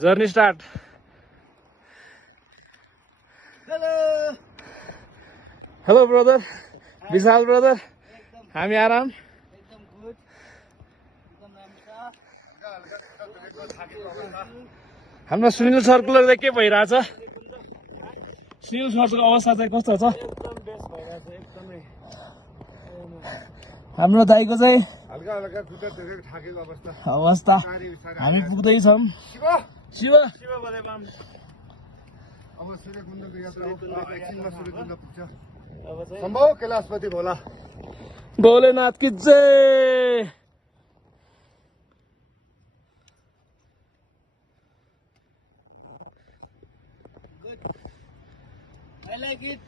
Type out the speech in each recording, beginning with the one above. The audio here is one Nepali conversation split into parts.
Journey start. हेलो ब्रदर, विशाल ब्रदर, हामी आराम। हाम्रो सुनिल सरको के भइरहेछ? सुनिल सरको अवस्था चाहिँ कस्तो छ? हाम्रो दाइको चाहिँ अवस्था हामी पुग्दैछौँ। शिव अब सूर्यकुण्ड एकछिनमा सूर्यकुण्ड पुग्छ। सम्भव कैलाशपति भोला भोलेनाथ की जय। I like it.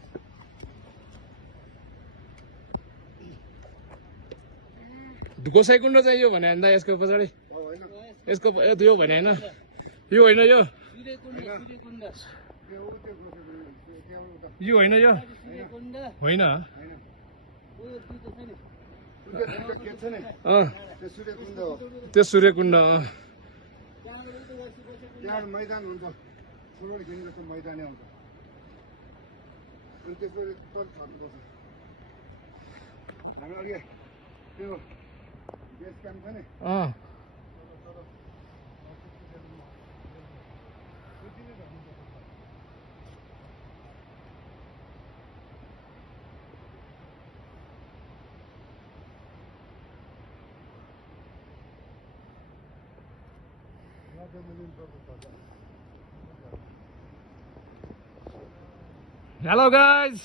गोसाइकुण्ड चाहिँ यो भने अन्दा यसको पछाडि यसको यो भने हैन, यो होइन, यो यो होइन, यो होइन। त्यो सूर्यकुण्ड त्यहाँ मैदान हुन्छ, ठुलो घिङ्गको मैदानै आउँछ। अनि त्यसको पर छर्नुपर्छ। हाम्रो अघि त्यो बेस क्याम्प छ नि, Hello guys.